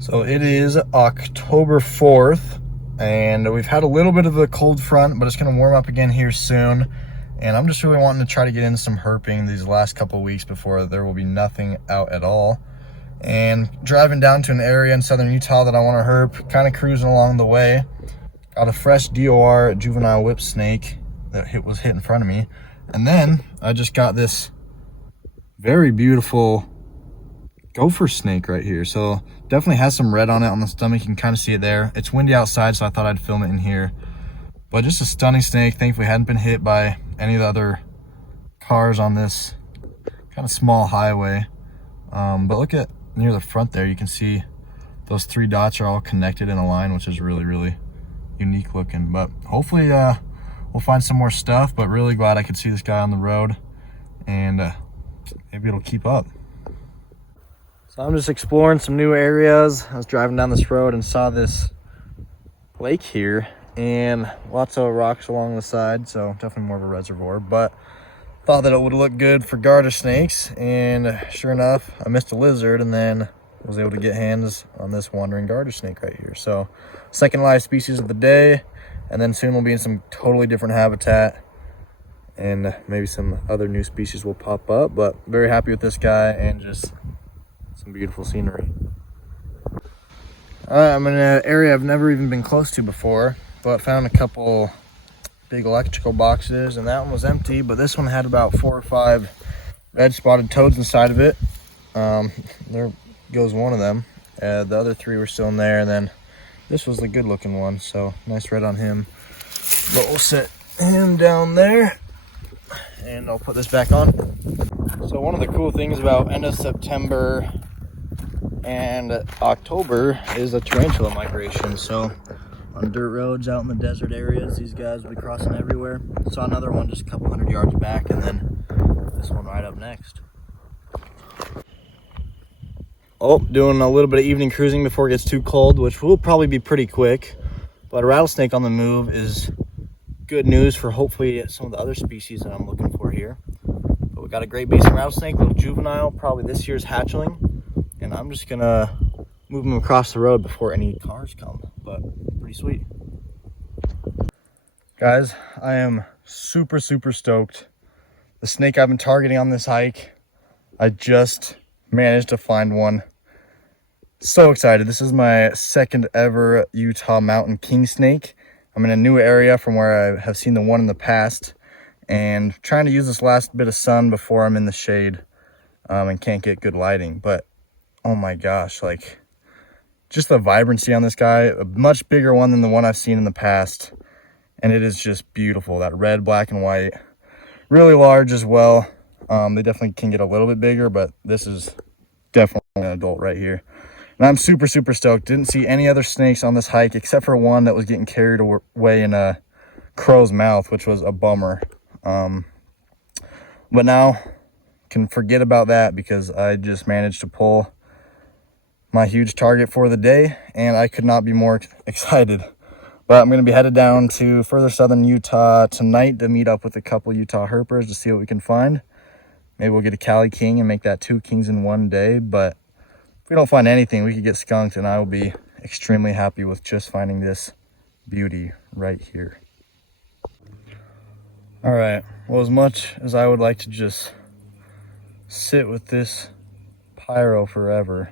So it is October 4th, and we've had a little bit of a cold front, but it's going to warm up again here soon. And I'm just really wanting to try to get in some herping these last couple of weeks before there will be nothing out at all. And driving down to an area in southern Utah that I want to herp, kind of cruising along the way. Got a fresh DOR juvenile whip snake that was hit in front of me. And then I just got this very beautiful Gopher snake right here. So definitely has some red on it on the stomach. You can kind of see it there. It's windy outside, so I thought I'd film it in here. But just a stunning snake. Thankfully hadn't been hit by any of the other cars on this kind of small highway. But look at near the front there, you can see those three dots are all connected in a line, which is really unique looking. But hopefully we'll find some more stuff, but really glad I could see this guy on the road, and maybe it'll keep up. So I'm just exploring some new areas. I was driving down this road and saw this lake here and lots of rocks along the side, so definitely more of a reservoir, but thought that it would look good for garter snakes. And sure enough, I missed a lizard and then was able to get hands on this wandering garter snake right here. So second live species of the day, and then soon we'll be in some totally different habitat, and maybe some other new species will pop up. But very happy with this guy and just some beautiful scenery. I'm in an area I've never even been close to before, but found a couple big electrical boxes, and that one was empty, but this one had about 4 or 5 red spotted toads inside of it. There goes one of them. The other 3 were still in there, and then this was the good looking one, so nice red on him. But we'll set him down there, and I'll put this back on. So one of the cool things about end of September and October is the tarantula migration. So on dirt roads out in the desert areas, these guys will be crossing everywhere. Saw another one just a couple hundred yards back, and then this one right up next. Oh, doing a little bit of evening cruising before it gets too cold, which will probably be pretty quick. But a rattlesnake on the move is good news for hopefully some of the other species that I'm looking for here. But we got a great basin rattlesnake, little juvenile, probably this year's hatchling. And I'm just gonna move them across the road before any cars come, but pretty sweet. Guys, I am super stoked. The snake I've been targeting on this hike, I just managed to find one. So excited. This is my second ever Utah Mountain Kingsnake. I'm in a new area from where I have seen the one in the past, and trying to use this last bit of sun before I'm in the shade and can't get good lighting. But oh my gosh, like just the vibrancy on this guy, a much bigger one than the one I've seen in the past. And it is just beautiful. That red, black, and white, really large as well. They definitely can get a little bit bigger, but this is definitely an adult right here. And I'm super stoked. Didn't see any other snakes on this hike except for one that was getting carried away in a crow's mouth, which was a bummer. But now can forget about that because I just managed to pull my huge target for the day, and I could not be more excited. But I'm going to be headed down to further southern Utah tonight to meet up with a couple Utah herpers to see what we can find. Maybe we'll get a Cali King and make that 2 kings in one day. But if we don't find anything, we could get skunked, and I will be extremely happy with just finding this beauty right here. All right, well, as much as I would like to just sit with this pyro forever,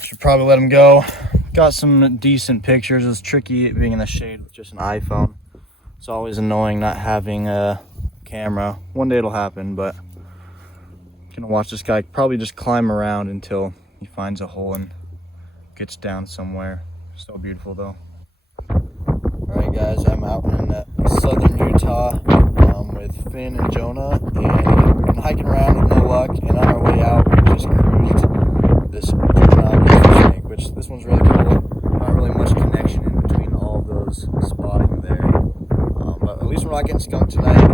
should probably let him go. Got some decent pictures. It's tricky being in the shade with just an iPhone. It's always annoying not having a camera. One day it'll happen, but I'm gonna watch this guy probably just climb around until he finds a hole and gets down somewhere. So beautiful though. All right guys, I'm out in southern Utah with Finn and Jonah, and we've been hiking around with no luck, and on our way out we just cruised this snake, which this one's really cool. Not really much connection in between all of those spotting there, but at least we're not getting skunked tonight.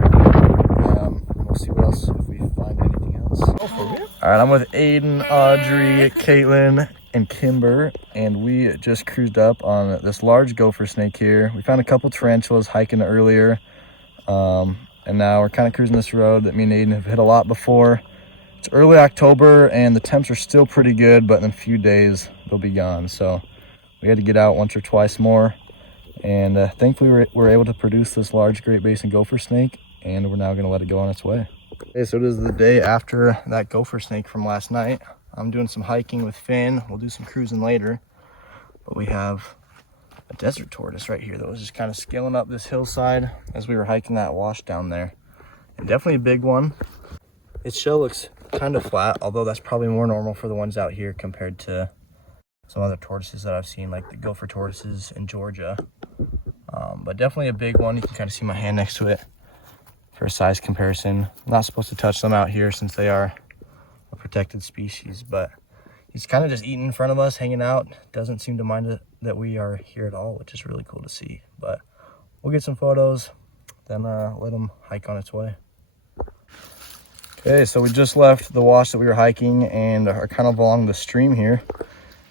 We'll see what else, if we find anything else. All right, I'm with Aiden, Audrey, Caitlin, and Kimber, and we just cruised up on this large gopher snake here. We found a couple tarantulas hiking earlier, and now we're kind of cruising this road that me and Aiden have hit a lot before. It's early October and the temps are still pretty good, but in a few days they'll be gone. So we had to get out once or twice more, and thankfully we're able to produce this large Great Basin gopher snake, and we're now going to let it go on its way. Okay, so it is the day after that gopher snake from last night. I'm doing some hiking with Finn. We'll do some cruising later, but we have a desert tortoise right here that was just kind of scaling up this hillside as we were hiking that wash down there, and definitely a big one. Its shell looks kind of flat, although that's probably more normal for the ones out here compared to some other tortoises that I've seen, like the gopher tortoises in Georgia. But definitely a big one. You can kind of see my hand next to it for a size comparison. I'm not supposed to touch them out here since they are a protected species, but he's kind of just eating in front of us, hanging out. Doesn't seem to mind that we are here at all, which is really cool to see. But we'll get some photos, then let him hike on its way. Okay, so we just left the wash that we were hiking and are kind of along the stream here,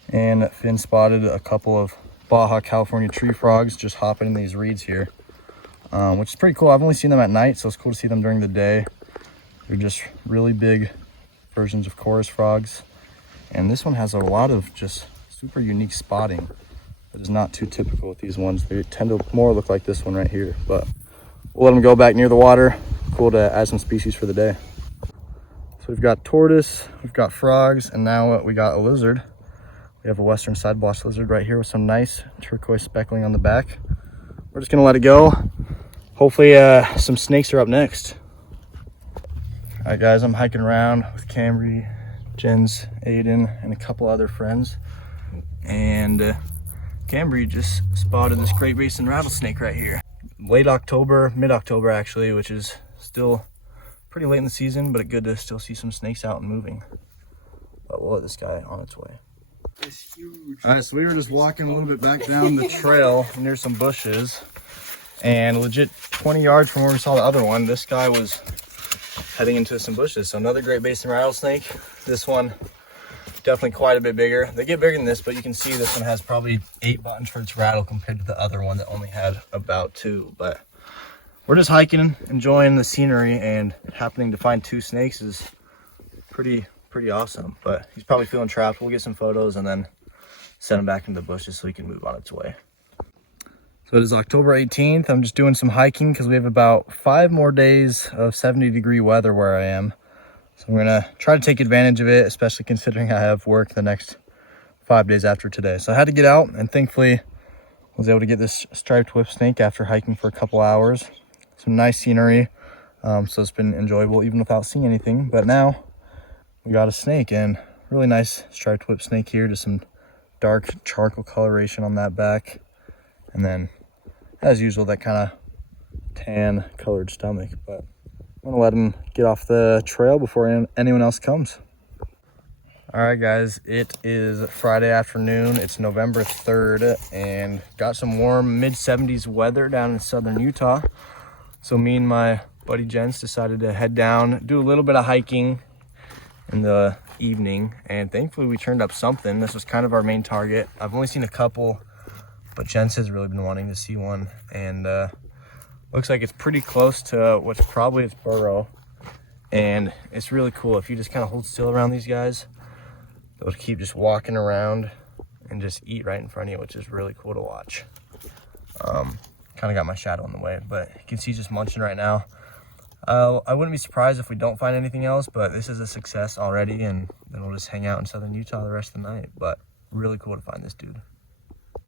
and Finn spotted a couple of Baja California tree frogs just hopping in these reeds here, which is pretty cool. I've only seen them at night, so it's cool to see them during the day. They're just really big versions of chorus frogs, and this one has a lot of just super unique spotting that is not too typical with these ones. They tend to more look like this one right here, but we'll let them go back near the water. Cool to add some species for the day. So we've got tortoise, we've got frogs, and now we got a lizard. We have a western side blotch lizard right here with some nice turquoise speckling on the back. We're just gonna let it go. Hopefully some snakes are up next. All right guys, I'm hiking around with Camry, Jens, Aiden, and a couple other friends. And Camry just spotted this Great Basin rattlesnake right here. Late October, mid-October actually, which is still pretty late in the season, but good to still see some snakes out and moving. But we'll let this guy on its way. It's huge. All right, so we were just walking a little bit back down the trail near some bushes, and legit 20 yards from where we saw the other one, this guy was heading into some bushes. So another Great Basin rattlesnake. This one definitely quite a bit bigger. They get bigger than this, but you can see this one has probably 8 buttons for its rattle compared to the other one that only had about 2. But we're just hiking, enjoying the scenery, and happening to find 2 snakes is pretty awesome. But he's probably feeling trapped. We'll get some photos and then send him back into the bushes so he can move on its way. So it is October 18th. I'm just doing some hiking because we have about 5 more days of 70-degree weather where I am. So I'm gonna try to take advantage of it, especially considering I have work the next 5 days after today. So I had to get out, and thankfully was able to get this striped whip snake after hiking for a couple hours. Some nice scenery, so it's been enjoyable even without seeing anything. But now we got a snake, and really nice striped whip snake here, just some dark charcoal coloration on that back, and then as usual that kind of tan colored stomach. But I'm gonna let him get off the trail before anyone else comes. All right guys, it is Friday afternoon. It's November 3rd, and got some warm mid-70s weather down in southern Utah. So me and my buddy Jens decided to head down, do a little bit of hiking in the evening, and thankfully we turned up something. This was kind of our main target. I've only seen a couple, but Jens has really been wanting to see one, and looks like it's pretty close to what's probably its burrow. And it's really cool if you just kind of hold still around these guys. They'll keep just walking around and just eat right in front of you, which is really cool to watch. Kind of got my shadow in the way, but you can see just munching right now. I wouldn't be surprised if we don't find anything else, but this is a success already, and then we'll just hang out in southern Utah the rest of the night. But really cool to find this dude.